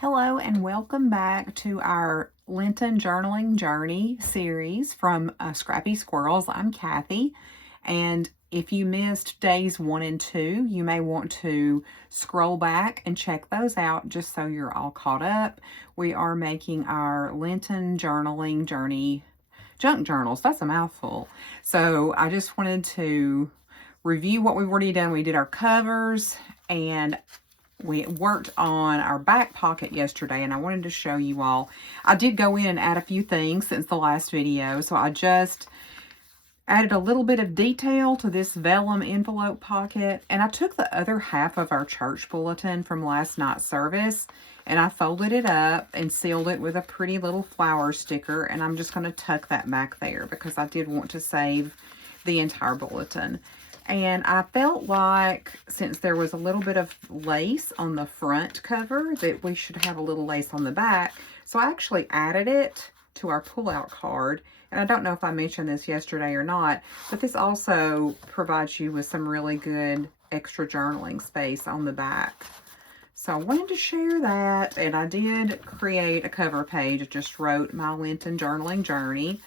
Hello and welcome back to our Lenten Journaling Journey series from Scrappy Squirrels. I'm Kathy, and if you missed days 1 and 2, you may want to scroll back and check those out just so you're all caught up. We are making our Lenten Journaling Journey junk journals. That's a mouthful. So I just wanted to review what we've already done. We did our covers and we worked on our back pocket yesterday, and I wanted to show you all. I did go in and add a few things since the last video, so I just added a little bit of detail to this vellum envelope pocket, and I took the other half of our church bulletin from last night's service, and I folded it up and sealed it with a pretty little flower sticker, and I'm just going to tuck that back there because I did want to save the entire bulletin. And I felt like since there was a little bit of lace on the front cover that we should have a little lace on the back. So I actually added it to our pull-out card. And I don't know if I mentioned this yesterday or not, but this also provides you with some really good extra journaling space on the back. So I wanted to share that, and I did create a cover page. I just wrote my Lenten journaling journey.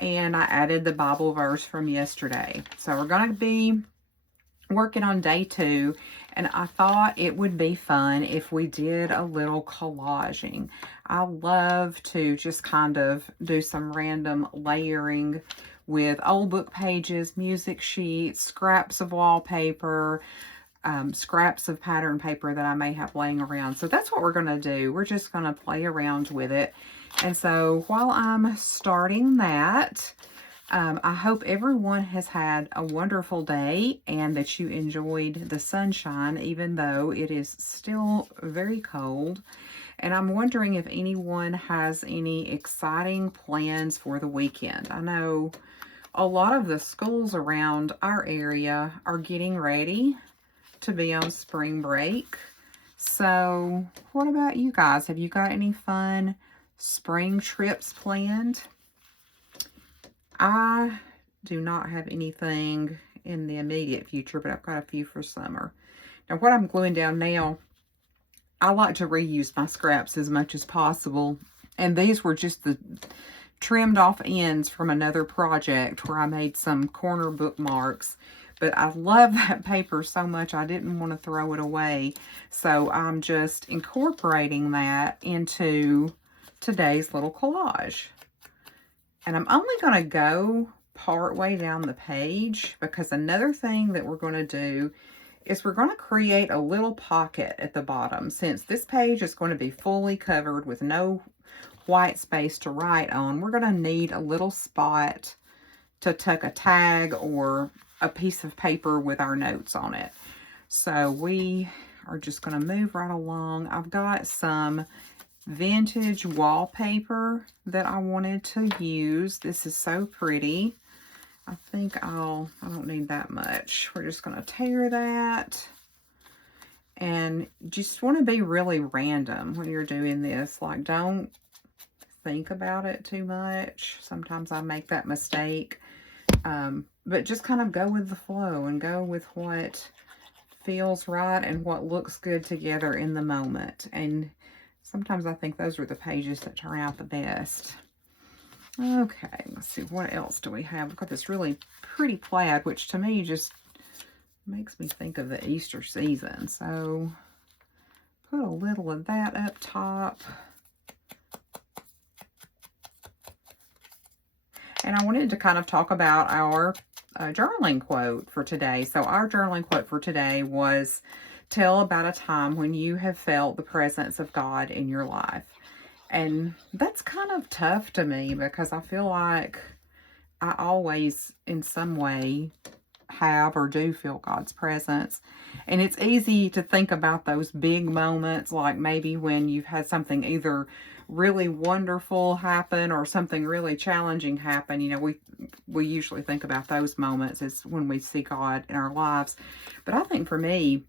And I added the Bible verse from yesterday. So we're going to be working on day 2. And I thought it would be fun if we did a little collaging. I love to just kind of do some random layering with old book pages, music sheets, scraps of wallpaper, scraps of pattern paper that I may have laying around. So that's what we're going to do. We're just going to play around with it. And so while I'm starting that, I hope everyone has had a wonderful day and that you enjoyed the sunshine, even though it is still very cold. And I'm wondering if anyone has any exciting plans for the weekend. I know a lot of the schools around our area are getting ready to be on spring break. So what about you guys? Have you got any fun spring trips planned? I do not have anything in the immediate future, but I've got a few for summer. Now, what I'm gluing down now, I like to reuse my scraps as much as possible. And these were just the trimmed off ends from another project where I made some corner bookmarks. But I love that paper so much, I didn't want to throw it away. So I'm just incorporating that into today's little collage. And I'm only going to go part way down the page because another thing that we're going to do is we're going to create a little pocket at the bottom. Since this page is going to be fully covered with no white space to write on, we're going to need a little spot to tuck a tag or a piece of paper with our notes on it. So we are just going to move right along. I've got some vintage wallpaper that I wanted to use. This is so pretty. I think I don't need that much. We're just going to tear that. And just want to be really random when you're doing this. Like, don't think about it too much. Sometimes I make that mistake. But just kind of go with the flow and go with what feels right and what looks good together in the moment. And sometimes I think those are the pages that turn out the best. Okay, let's see, what else do we have? We've got this really pretty plaid, which to me just makes me think of the Easter season. So put a little of that up top. And I wanted to kind of talk about our journaling quote for today. So our journaling quote for today was, tell about a time when you have felt the presence of God in your life. And that's kind of tough to me because I feel like I always in some way have or do feel God's presence. And it's easy to think about those big moments, like maybe when you've had something either really wonderful happen or something really challenging happen. You know, we usually think about those moments as when we see God in our lives. But I think for me,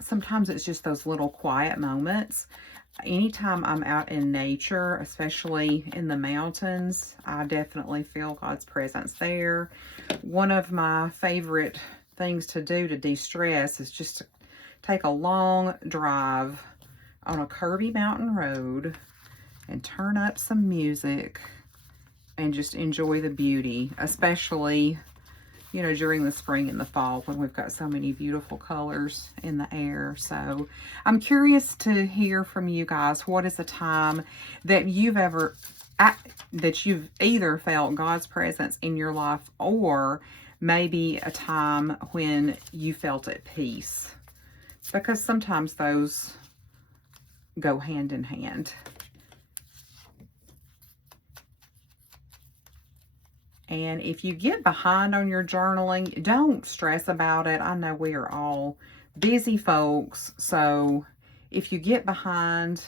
sometimes it's just those little quiet moments. Anytime I'm out in nature, especially in the mountains, I definitely feel God's presence there. One of my favorite things to do to de-stress is just to take a long drive on a curvy mountain road and turn up some music and just enjoy the beauty, especially, you know, during the spring and the fall when we've got so many beautiful colors in the air. So I'm curious to hear from you guys. What is a time that you've either felt God's presence in your life, or maybe a time when you felt at peace? Because sometimes those go hand in hand. And if you get behind on your journaling, don't stress about it. I know we are all busy folks, so if you get behind,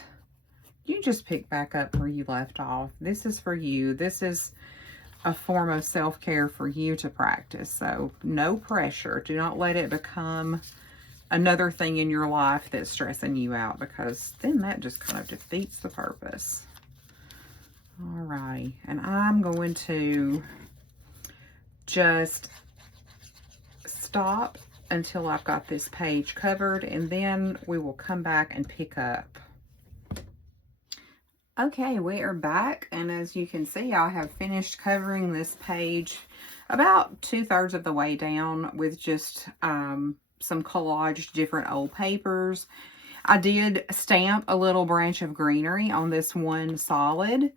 you just pick back up where you left off. This is for you. This is a form of self-care for you to practice. So no pressure. Do not let it become another thing in your life that's stressing you out, because then that just kind of defeats the purpose. All right, and I'm going to just stop until I've got this page covered, and then we will come back and pick up. Okay, we are back, and as you can see, I have finished covering this page about 2/3 of the way down with just some collaged different old papers. I did stamp a little branch of greenery on this one solid.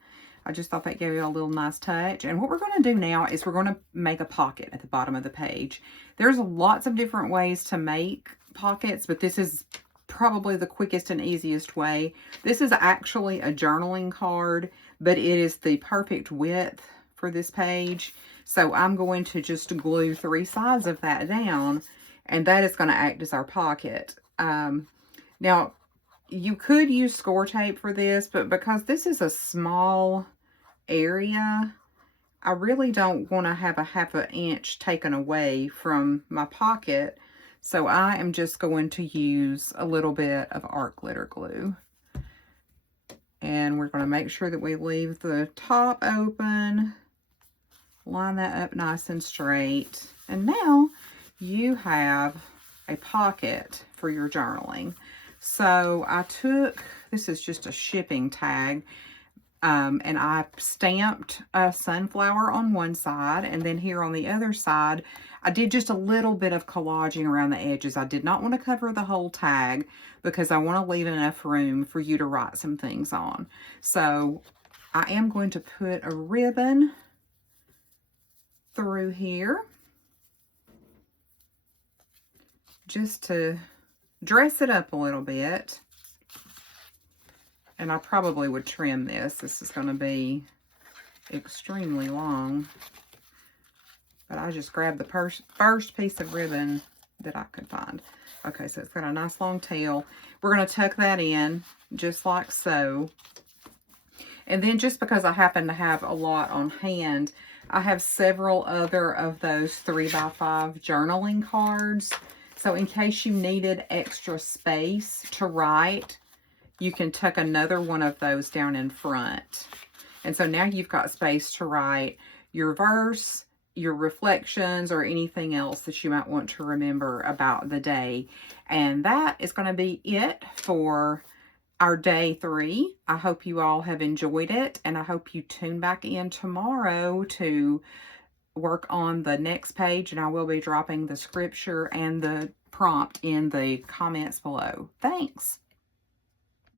I just thought that gave it a little nice touch. And what we're going to do now is we're going to make a pocket at the bottom of the page. There's lots of different ways to make pockets, but this is probably the quickest and easiest way. This is actually a journaling card, but it is the perfect width for this page. So I'm going to just glue 3 sides of that down, and that is going to act as our pocket. Now, you could use score tape for this, but because this is a small area, I really don't want to have a 1/2 inch taken away from my pocket. So I am just going to use a little bit of art glitter glue. And we're going to make sure that we leave the top open. Line that up nice and straight. And now you have a pocket for your journaling. So I took, this is just a shipping tag, and I stamped a sunflower on one side, and then here on the other side, I did just a little bit of collaging around the edges. I did not want to cover the whole tag because I want to leave enough room for you to write some things on. So I am going to put a ribbon through here just to dress it up a little bit. And I probably would trim this. This is going to be extremely long. But I just grabbed the first piece of ribbon that I could find. Okay, so it's got a nice long tail. We're going to tuck that in just like so. And then just because I happen to have a lot on hand, I have several other of those 3x5 journaling cards. So in case you needed extra space to write, you can tuck another one of those down in front. And so now you've got space to write your verse, your reflections, or anything else that you might want to remember about the day. And that is going to be it for our day 3. I hope you all have enjoyed it, and I hope you tune back in tomorrow to work on the next page, and I will be dropping the scripture and the prompt in the comments below. Thanks.